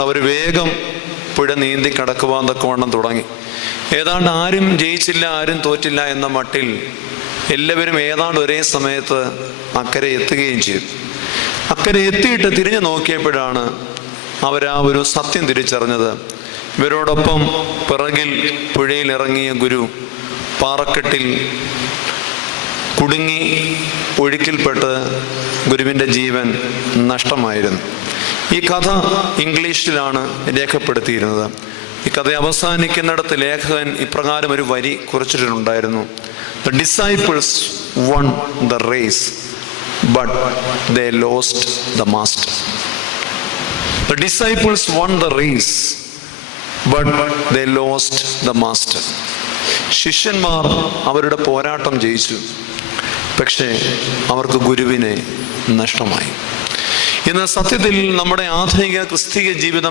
അതുകൊണ്ട് അവർ വേഗം പുഴ നീന്തി കടക്കുവാൻ തക്കവണ്ണം തുടങ്ങി. ഏതാണ്ട് ആരും ജയിച്ചില്ല ആരും തോറ്റില്ല എന്ന മട്ടിൽ എല്ലാവരും ഏതാണ്ട് ഒരേ സമയത്ത് അക്കരെ എത്തുകയും ചെയ്തു. അക്കരെ എത്തിയിട്ട് തിരിഞ്ഞു നോക്കിയപ്പോഴാണ് അവർ ആ ഒരു സത്യം തിരിച്ചറിഞ്ഞത്. ഇവരോടൊപ്പം പിറകിൽ പുഴയിൽ ഇറങ്ങിയ ഗുരു പാറക്കെട്ടിൽ കുടുങ്ങി ഒഴുക്കിൽപ്പെട്ട് ഗുരുവിന്റെ ജീവൻ നഷ്ടമായിരുന്നു. ഈ കഥ ഇംഗ്ലീഷിലാണ് രേഖപ്പെടുത്തിയിരുന്നത്. ഈ കഥ അവസാനിക്കുന്നിടത്ത് ലേഖകൻ ഇപ്രകാരം ഒരു വരി കുറിച്ചിട്ടുണ്ടായിരുന്നു. The disciples won the race but the lost the master the disciples won the race but the lost the master ശിഷ്യന്മാർ അവരുടെ പോരാട്ടം ജയിച്ചു പക്ഷേ അവർക്ക് ഗുരുവിനെ നഷ്ടമായി. ഇന്ന് സത്യത്തിൽ നമ്മുടെ ആധുനിക ക്രിസ്തീയ ജീവിതം